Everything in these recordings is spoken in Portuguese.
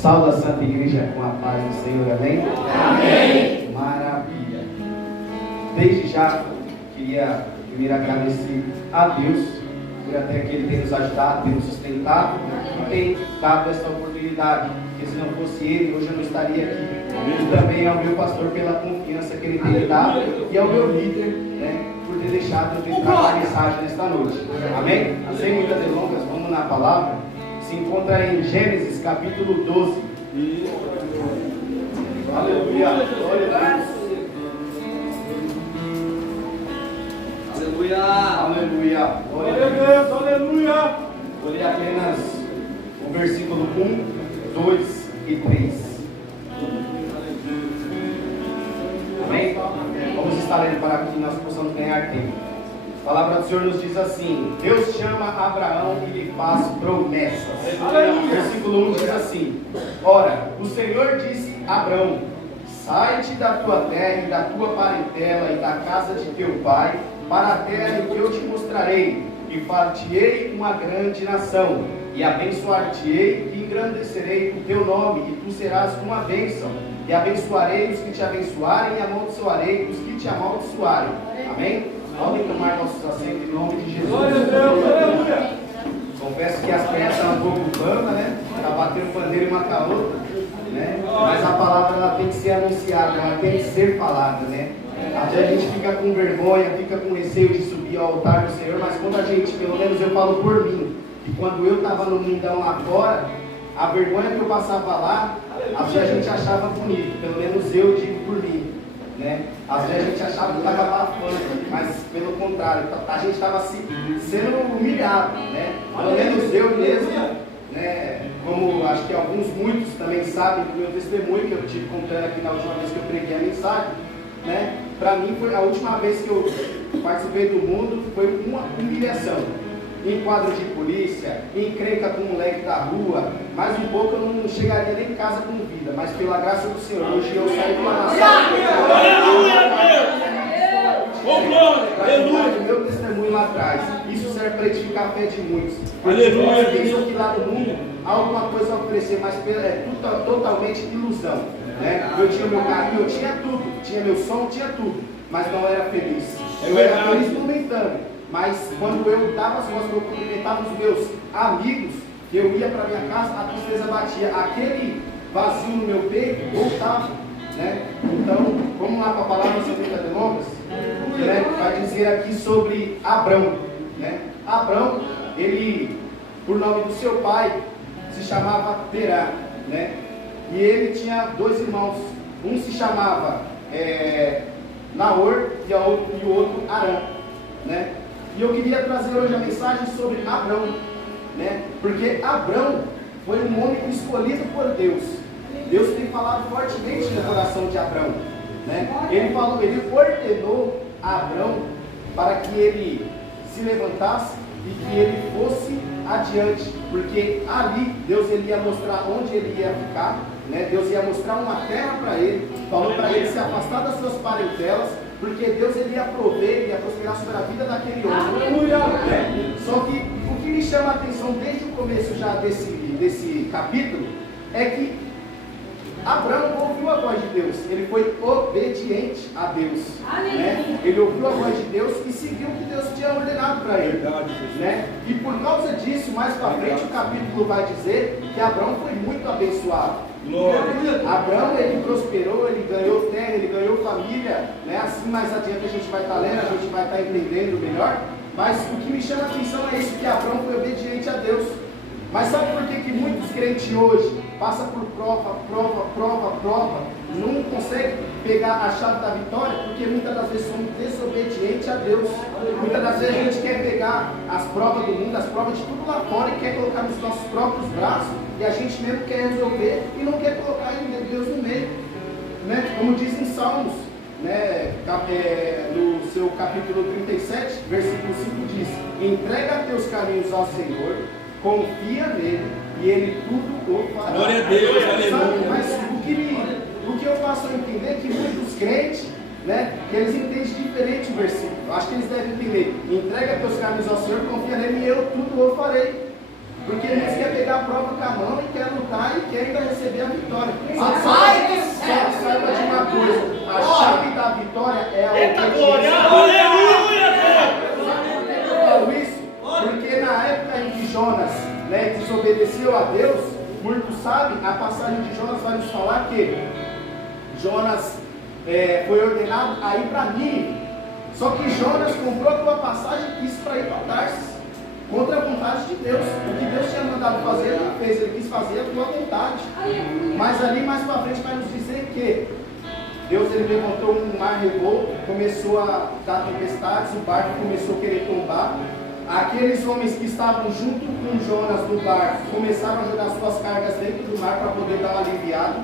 Sauda a Santa Igreja com a paz do Senhor, amém? Amém! Maravilha! Desde já, queria primeiro agradecer a Deus por até que Ele tem nos ajudado, tem nos sustentado e tem dado essa oportunidade, porque se não fosse Ele, hoje eu não estaria aqui. E também ao meu pastor pela confiança que Ele tem me dado e ao meu líder, né, por ter deixado eu entrar na mensagem nesta noite. Amém? Sem muitas delongas, vamos na palavra. Se encontra em Gênesis capítulo 12. Aleluia! Glória a Deus! Aleluia! Aleluia! Glória a Deus! Aleluia! Vou ler apenas o versículo 1, 2 e 3. Amém? Vamos estar lendo para que nós possamos ganhar tempo. A palavra do Senhor nos diz assim: Deus chama Abraão e lhe faz promessas. Versículo 1 diz assim: Ora, o Senhor disse a Abraão: sai-te da tua terra e da tua parentela e da casa de teu pai, para a terra em que eu te mostrarei, e far-te-ei uma grande nação, e abençoar-te-ei, e engrandecerei o teu nome, e tu serás uma bênção, e abençoarei os que te abençoarem, e amaldiçoarei os que te amaldiçoarem. Amém? Podem tomar nossos assentos em nome de Jesus. Confesso que as pernas estão um pouco bamba, né? Está batendo pandeiro uma com a outra, né? Mas a palavra ela tem que ser anunciada, ela tem que ser falada, né? Até a gente fica com vergonha, fica com receio de subir ao altar do Senhor, mas quando a gente, pelo menos eu falo por mim, que quando eu estava no mundão lá fora, a vergonha que eu passava lá, a gente achava bonito, pelo menos eu digo por mim, né? Às vezes a gente achava que estava abafando, mas pelo contrário, a gente estava sendo humilhado, né? Pelo menos eu mesmo, né? Como acho que muitos também sabem do meu testemunho que eu tive contando aqui na última vez que eu preguei a mensagem, né? Para mim foi a última vez que eu participei do mundo, foi uma humilhação. Em quadro de polícia, em encrenca com o moleque da rua, mais um pouco eu não chegaria nem em casa com vida, mas pela graça do Senhor, hoje eu saí de uma nação. O meu testemunho lá atrás, isso serve para edificar a fé de muitos. Aleluia! Pensam que lá no mundo há alguma coisa a oferecer, mas é totalmente ilusão. Né? Eu tinha meu carinho, eu tinha tudo, tinha meu som, tinha tudo, mas não era feliz. Eu era feliz momentâneo. Mas quando eu dava as mãos, eu cumprimentava os meus amigos, eu ia para minha casa, a tristeza batia, aquele vazio no meu peito voltava, né? Então, vamos lá para a palavra sobre as delongas, né? Vai dizer aqui sobre Abrão, né? Abrão, ele, por nome do seu pai, se chamava Terá, né? E ele tinha dois irmãos, um se chamava Naor e o outro Arã, né? E eu queria trazer hoje a mensagem sobre Abrão, né? Porque Abrão foi um homem escolhido por Deus. Deus tem falado fortemente no coração de Abrão, né? Ele ordenou a Abrão para que ele se levantasse e que ele fosse adiante, porque ali Deus ia mostrar onde ele ia ficar, né? Deus ia mostrar uma terra para ele, falou para ele se afastar das suas parentelas, porque Deus ele ia prover, ia prosperar sobre a vida daquele homem. Né? Só que o que me chama a atenção desde o começo já desse capítulo é que Abraão ouviu a voz de Deus, ele foi obediente a Deus. Né? Ele ouviu a voz de Deus e seguiu o que Deus tinha ordenado para ele. Né? E por causa disso, mais para frente, o capítulo vai dizer que Abraão foi muito abençoado. Abraão ele prosperou, ele ganhou terra, ele ganhou família, né? Assim mais adiante a gente vai estar lendo, a gente vai estar entendendo melhor, mas o que me chama a atenção é isso, que Abraão foi obediente a Deus. Mas sabe por que muitos crentes hoje passam por prova, não conseguem pegar a chave da vitória? Porque muitas das vezes somos desobedientes a Deus. Muitas das vezes a gente quer pegar as provas do mundo, as provas de tudo lá fora e quer colocar nos nossos próprios braços, e a gente mesmo quer resolver e não quer colocar Deus no meio, né? Como diz em Salmos, né? No seu capítulo 37, versículo 5 diz: entrega teus caminhos ao Senhor, confia nele e ele tudo o fará. Glória a Deus, aleluia. Mas o que eu faço entender é que muitos crentes, né, eles entendem diferente o versículo. Eu acho que eles devem entender: entrega teus caminhos ao Senhor, confia nele e eu tudo o farei. Porque eles querem pegar a prova com a mão e quer lutar e quer ainda receber a vitória. Só saiba de uma coisa, a chave da vitória é a obediência. Aleluia! Eu falo isso porque na época em que Jonas, né, desobedeceu a Deus, muitos sabem, a passagem de Jonas vai nos falar que Jonas foi ordenado a ir para Nínive. Só que Jonas comprou a tua passagem e quis para ir para Tarsis, contra a vontade de Deus. O que Deus tinha mandado fazer, ele não fez, ele quis fazer a tua vontade. Mas ali mais para frente vai nos dizer que Deus ele levantou um mar revolto, começou a dar tempestades, o barco começou a querer tombar. Aqueles homens que estavam junto com Jonas no barco começaram a jogar suas cargas dentro do mar para poder dar uma aliviada,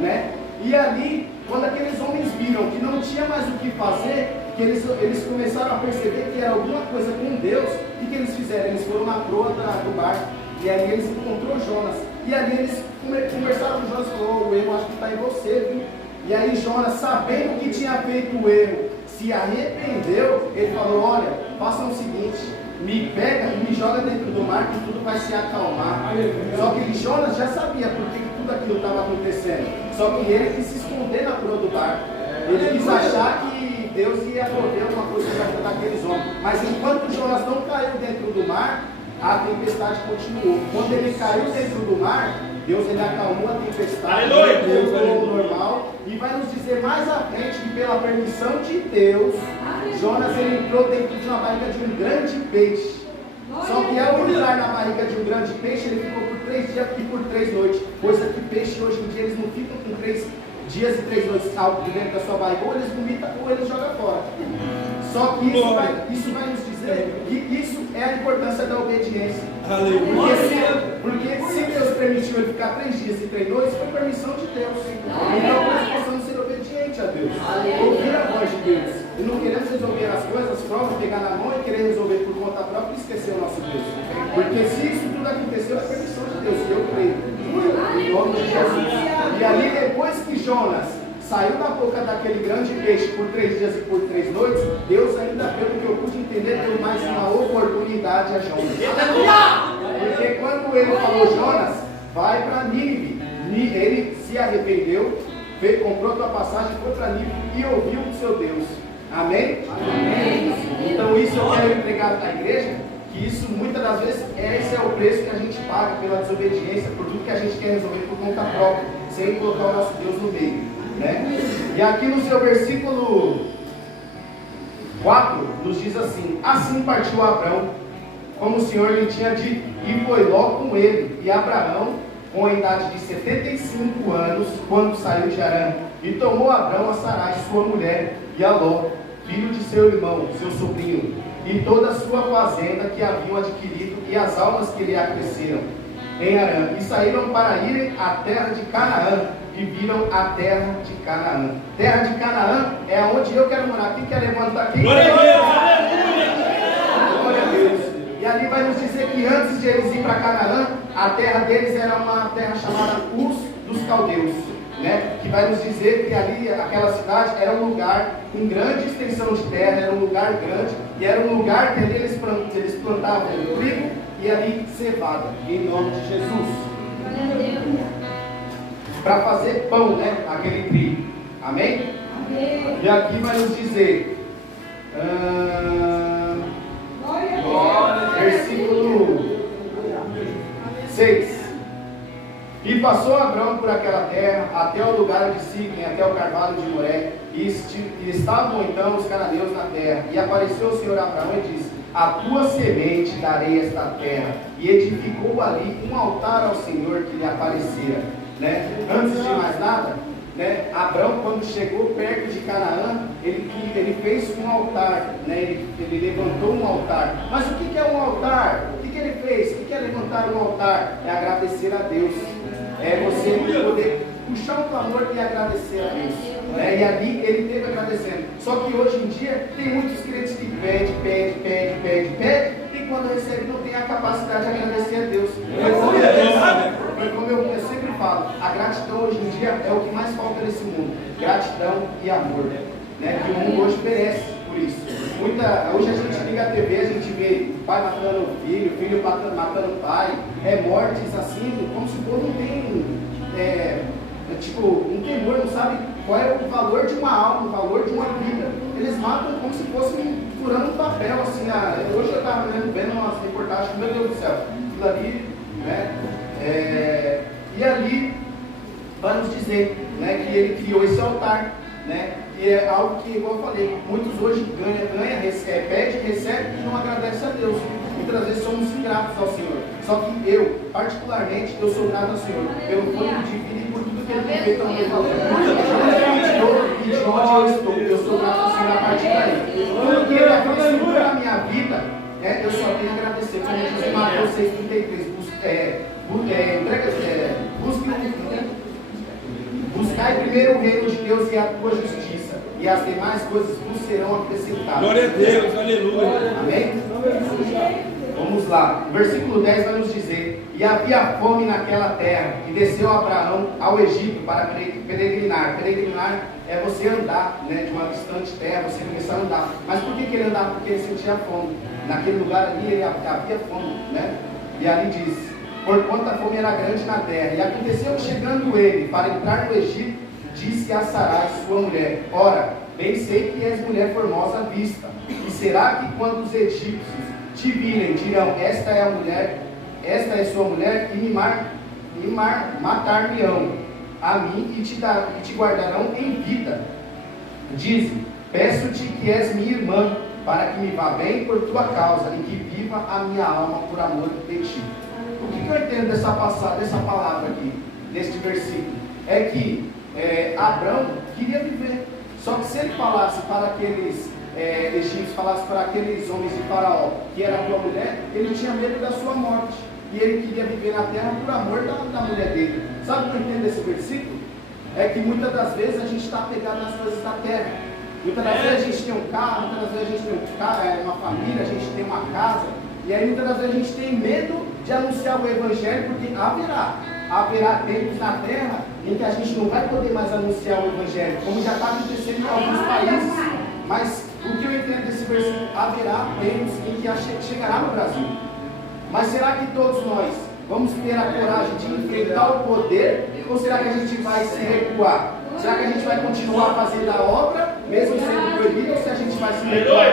né? E ali, quando aqueles homens viram que não tinha mais o que fazer, que eles começaram a perceber que era alguma coisa com Deus, o que eles fizeram? Eles foram na proa do barco, e ali eles encontraram Jonas, e ali eles conversaram com Jonas e falaram: o erro acho que está em você, viu? E aí Jonas, sabendo que tinha feito o erro, se arrependeu. Ele falou: olha, façam o seguinte, me pega e me joga dentro do mar que tudo vai se acalmar. Só que Jonas já sabia porque tudo aquilo estava acontecendo, só que ele quis se esconder na proa do barco. Ele quis achar que Deus ia prover alguma coisa para a vida daqueles homens. Mas enquanto Jonas não caiu dentro do mar, a tempestade continuou. Quando ele caiu dentro do mar, Deus ele acalmou a tempestade, Deus voltou ao normal. E vai nos dizer mais à frente que pela permissão de Deus, Jonas ele entrou dentro de uma barriga de um grande peixe. Só que ao entrar na barriga de um grande peixe, ele ficou por 3 dias e por 3 noites. Coisa que peixe hoje em dia eles não ficam com 3 dias e 3 noites algo dentro da sua barriga, ou eles vomitam ou eles jogam fora. Só que isso vai nos dizer que isso é a importância da obediência. Porque se Deus permitiu ele ficar 3 dias e 3 noites, foi permissão de Deus. Então nós possamos ser obedientes a Deus, ouvir a voz de Deus. E não queremos resolver as coisas, as provas, pegar na mão e querer resolver por conta própria e esquecer o nosso Deus. Porque se isso tudo aconteceu, é permissão de Deus, eu creio. Em nome de Jesus. E ali depois que Jonas saiu da boca daquele grande peixe por 3 dias e por 3 noites, Deus ainda, pelo que eu pude entender, deu mais uma oportunidade a Jonas. Porque quando ele falou: Jonas, vai para Nínive, ele se arrependeu, comprou tua passagem, foi para Nínive e ouviu o seu Deus. Amém? Amém? Então isso eu quero entregar à igreja, que isso muitas das vezes esse é o preço que a gente paga pela desobediência, por tudo que a gente quer resolver por conta própria, sem colocar o nosso Deus no meio, né? E aqui no seu versículo 4 nos diz assim: assim partiu Abrão, como o Senhor lhe tinha dito, e foi Ló com ele. E Abraão, com a idade de 75 anos, quando saiu de Harã, e tomou Abrão a Sarai, sua mulher, e a Ló, filho de seu irmão, seu sobrinho, e toda a sua fazenda que haviam adquirido, e as almas que lhe acresceram em Harã, e saíram para irem à terra de Canaã, e viram a terra de Canaã. Terra de Canaã é onde eu quero morar. Quem quer levantar aqui? Glória a Deus! Glória a Deus! E ali vai nos dizer que antes de eles ir para Canaã, a terra deles era uma terra chamada Uz dos Caldeus, né? Que vai nos dizer que ali, aquela cidade era um lugar com grande extensão de terra, era um lugar grande, e era um lugar que ali eles plantavam trigo e ali cevada, em nome de Jesus. Para fazer pão, né? Aquele trigo. Amém? Amém. E aqui vai nos dizer, versículo 6. E passou Abrão por aquela terra, até o lugar de Siquém, até o carvalho de Moré, e estavam então os cananeus na terra. E apareceu o Senhor a Abraão e disse: a tua semente darei esta terra. E edificou ali um altar ao Senhor que lhe aparecera. Né? Antes de mais nada, né, Abrão, quando chegou perto de Canaã, ele fez um altar, né? ele levantou um altar. Mas o que é um altar? O que ele fez? O que é levantar um altar? É agradecer a Deus. É você poder puxar um clamor e agradecer a Deus. Né? E ali ele esteve agradecendo. Só que hoje em dia tem muitos crentes que pede, e quando recebe não tem a capacidade de agradecer a Deus. Como eu sempre falo, a gratidão hoje em dia é o que mais falta nesse mundo. Gratidão e amor, né? Que o mundo hoje merece por isso. Hoje a gente liga a TV, a gente vê pai matando o filho matando o pai, mortes assim, como se o povo não tem, um temor, não sabe qual é o valor de uma alma, o valor de uma vida. Eles matam como se fossem furando um papel, assim. Hoje eu estava vendo umas reportagens, meu Deus do céu, aquilo ali, né? E ali vai nos dizer, né, que ele criou esse altar, né? E é algo que, igual eu falei, muitos hoje pede, recebe e não agradece a Deus. Muitas vezes somos ingratos ao Senhor. Só que eu, particularmente, eu sou grato ao Senhor pelo fôlego de vida e por tudo que Ele tem feito na minha vida. De onde eu estou grato ao Senhor a partir daí. Tudo que Ele acrescentou na minha vida, eu só tenho a agradecer. Como diz em Mateus 6,33, buscai primeiro o reino de Deus e a tua justiça, e as demais coisas vos serão acrescentadas. Glória a Deus, aleluia. Amém? Vamos lá. O versículo 10 vai nos dizer: e havia fome naquela terra, e desceu Abraão ao Egito para peregrinar. Peregrinar é você andar, né, de uma distante terra, você começar a andar. Mas por que ele andava? Porque ele sentia fome. Naquele lugar ali havia fome, né? E ali diz: porquanto a fome era grande na terra. E aconteceu que, chegando ele para entrar no Egito, disse a Sarai, sua mulher: ora, bem sei que és mulher formosa à vista. E será que quando os egípcios te virem, dirão: esta é sua mulher, e me matar-me-ão a mim, e te guardarão em vida? Dize: peço-te que és minha irmã, para que me vá bem por tua causa, e que viva a minha alma por amor de ti. O que eu entendo dessa palavra aqui, neste versículo? É que Abraão queria viver. Só que se ele falasse para aqueles egípcios, falasse para aqueles homens de Faraó que era a tua mulher, ele tinha medo da sua morte. E ele queria viver na terra por amor da mulher dele. Sabe o que eu entendo desse versículo? É que muitas das vezes a gente está pegado nas coisas da terra. Muitas das vezes a gente tem um carro, muitas das vezes a gente tem uma família, a gente tem uma casa. E aí muitas das vezes a gente tem medo de anunciar o Evangelho, porque haverá tempos na terra em que a gente não vai poder mais anunciar o Evangelho, como já está acontecendo em alguns países. Mas o que eu entendo desse versículo? Haverá tempos em que chegará no Brasil. Mas será que todos nós vamos ter a coragem de enfrentar o poder, ou será que a gente vai se recuar? Será que a gente vai continuar fazendo a obra, mesmo sendo proibido, ou se a gente vai se recuar?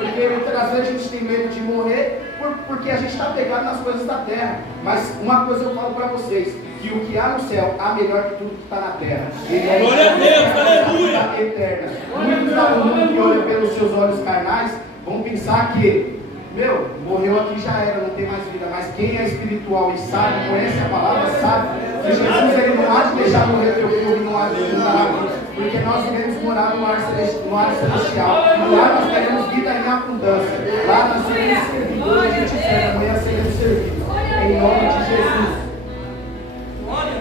Porque muitas das vezes a gente tem medo de morrer porque a gente está pegado nas coisas da terra. Mas uma coisa eu falo para vocês: que o que há no céu há melhor que tudo que está na terra. Ele é glória a Deus, aleluia, eterna. Muitos do mundo que olham pelos seus olhos carnais vão pensar que, morreu aqui, já era, não tem mais vida. Mas quem é espiritual e sabe, conhece a palavra, sabe que Jesus ele não há de deixar morrer teu filho e não há de dar vida. Porque nós iremos morar no ar celestial. No ar nós teremos vida em abundância. Lá nós seremos servidos. Hoje a gente serve, amanhã seremos servidos. Em nome de Jesus.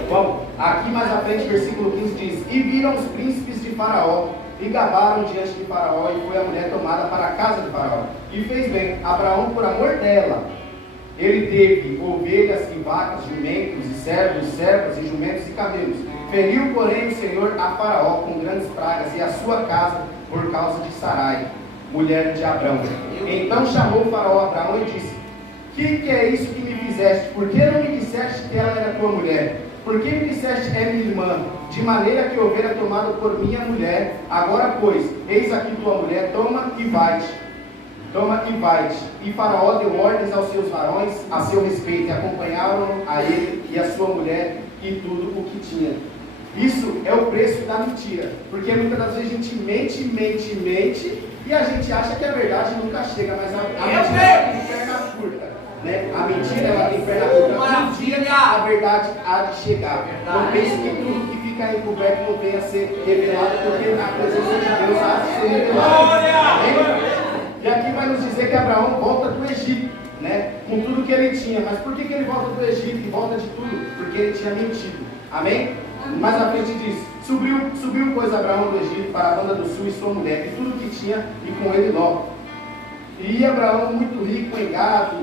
Bom, aqui mais à frente, versículo 15 diz: e viram os príncipes de Faraó, e gabaram diante de Faraó, e foi a mulher tomada para a casa de Faraó. E fez bem Abraão por amor dela. Ele teve ovelhas e vacas, jumentos e servos, servas e jumentos e camelos. Feriu, porém, o Senhor a Faraó com grandes pragas e a sua casa por causa de Sarai, mulher de Abrão. Então chamou o Faraó a Abraão e disse: que é isso que me fizeste? Por que não me disseste que ela era tua mulher? Por que me disseste é minha irmã? De maneira que houvera tomado por minha mulher. Agora, pois, eis aqui tua mulher, toma e vai-te. Toma e vai-te. E Faraó deu ordens aos seus varões a seu respeito, e acompanharam a ele e a sua mulher e tudo o que tinha. Isso é o preço da mentira, porque muitas das vezes a gente mente, e a gente acha que a verdade nunca chega, mas a mentira tem perna curta, né? A mentira ela tem perna curta. Um dia a verdade há de chegar. Não pense que tudo que fica encoberto não venha a ser revelado, porque a presença de Deus há de ser revelada. E aqui vai nos dizer que Abraão volta do Egito, né? Com tudo que ele tinha. Mas por que ele volta do Egito e volta de tudo? Porque ele tinha mentido. Amém? Mais à frente diz: subiu pois Abraão do Egito para a banda do sul e sua mulher, e tudo que tinha, e com ele Ló. E Abraão, muito rico em gado,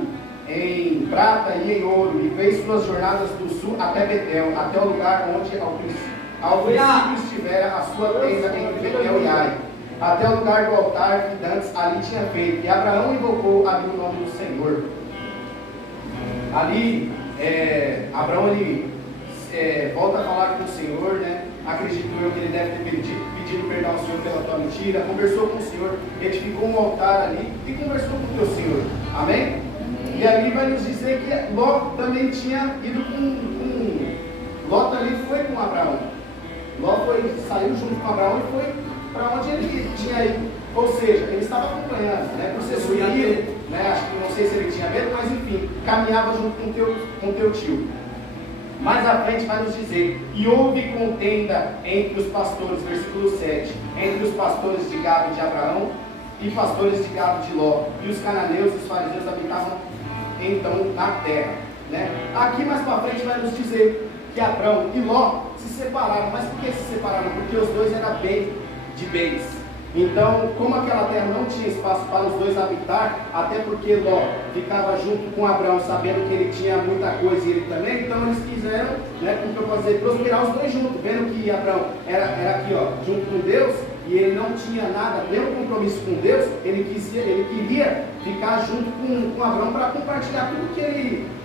em prata e em ouro, e fez suas jornadas do sul até Betel, até o lugar onde ao princípio estivera a sua tenda entre Betel e Ai. até o lugar do altar que Dantes ali tinha feito. E Abraão invocou ali o nome do Senhor. Ali, Abraão ele volta a falar com o Senhor, né? Acredito eu que ele deve ter pedido perdão ao Senhor pela tua mentira, conversou com o Senhor, edificou um altar ali e conversou com o teu Senhor. Amém? E ali vai nos dizer que Ló também tinha ido com Ló também foi com Abraão. Ló saiu junto com Abraão e foi para onde ele tinha ido. Ou seja, ele estava acompanhando, né? Por ser filho, né? Acho que não sei se ele tinha medo, mas enfim, caminhava junto com teu tio. Mais à frente vai nos dizer: e houve contenda entre os pastores, versículo 7, entre os pastores de gado de Abraão e pastores de gado de Ló, e os cananeus e os fariseus habitavam então na terra, né? Aqui mais para frente vai nos dizer que Abraão e Ló se separaram. Mas por que se separaram? Porque os dois eram bem de bens. Então, como aquela terra não tinha espaço para os dois habitar, até porque Ló ficava junto com Abraão, sabendo que ele tinha muita coisa e ele também, então eles quiseram, né, como eu posso dizer, prosperar os dois juntos, vendo que Abraão era aqui, ó, junto com Deus, e ele não tinha nada, nenhum compromisso com Deus, ele queria ficar junto com Abraão para compartilhar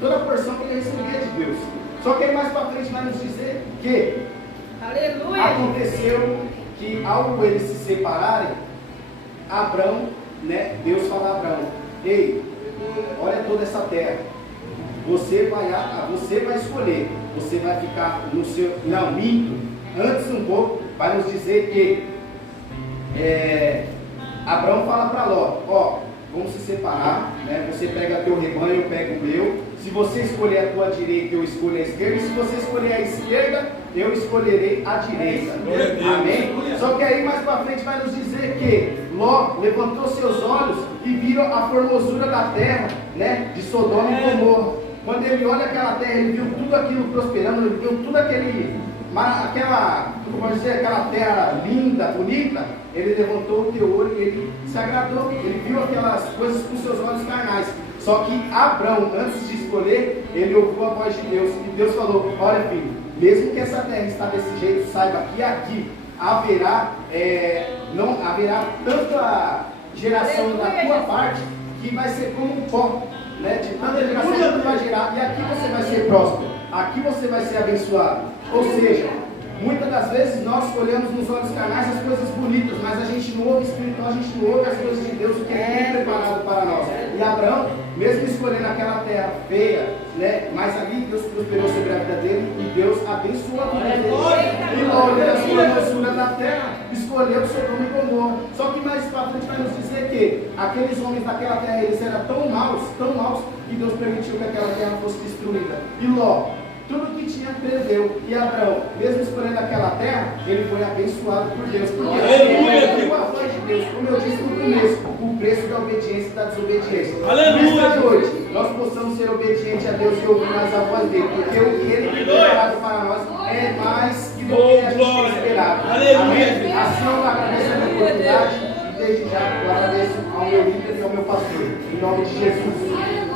toda a porção que ele recebia de Deus. Só que aí mais para frente vai nos dizer que aleluia, aconteceu que ao eles se separarem, Abraão, né, Deus fala a Abraão: ei, olha toda essa terra, você vai escolher, você vai ficar no seu, não, minto, antes um pouco, vai nos dizer que Abraão fala para Ló: ó, vamos se separar, né? Você pega teu rebanho, eu pego o meu. Se você escolher a tua direita, eu escolho a esquerda. E se você escolher a esquerda, eu escolherei a direita. Amém? Só que aí mais para frente vai nos dizer que Ló levantou seus olhos e viu a formosura da terra, né, de Sodoma e Gomorra. Quando ele olha aquela terra, ele viu tudo aquilo prosperando, ele viu tudo aquela terra linda, bonita. Ele levantou o teu olho e ele se agradou, ele viu aquelas coisas com seus olhos carnais. Só que Abraão, antes de escolher, ele ouviu a voz de Deus, e Deus falou: olha, filho, mesmo que essa terra está desse jeito, saiba que aqui não haverá tanta geração da tua parte, que vai ser como um pó, né? De tanta geração que tu vai gerar, e aqui você vai ser próspero, aqui você vai ser abençoado. Ou seja, muitas das vezes nós olhamos nos olhos carnais as coisas bonitas, mas a gente não ouve espiritual, a gente não ouve as coisas de Deus, o que Ele tem preparado para nós. E Abraão, mesmo escolhendo aquela terra feia, né, mas ali Deus prosperou sobre a vida dele e Deus abençoou a vida dele. E Ló, olhando a sua doçura da terra, escolheu Sodoma e Gomorra. Só que mais para frente vai nos dizer que aqueles homens daquela terra, eles eram tão maus, que Deus permitiu que aquela terra fosse destruída. E Ló, tudo que tinha perdeu. E Abraão, mesmo escolhendo aquela terra, ele foi abençoado por Deus. Porque ele ouviu a voz de Deus, como eu disse no começo, o preço da obediência e da desobediência. Nesta noite, nós possamos ser obedientes a Deus e ouvir mais a voz dele, porque o que ele tem preparado para nós é mais do que a gente tem esperado. Amém? Assim eu agradeço a minha oportunidade e desde já eu agradeço ao meu líder e ao meu pastor. Em nome de Jesus.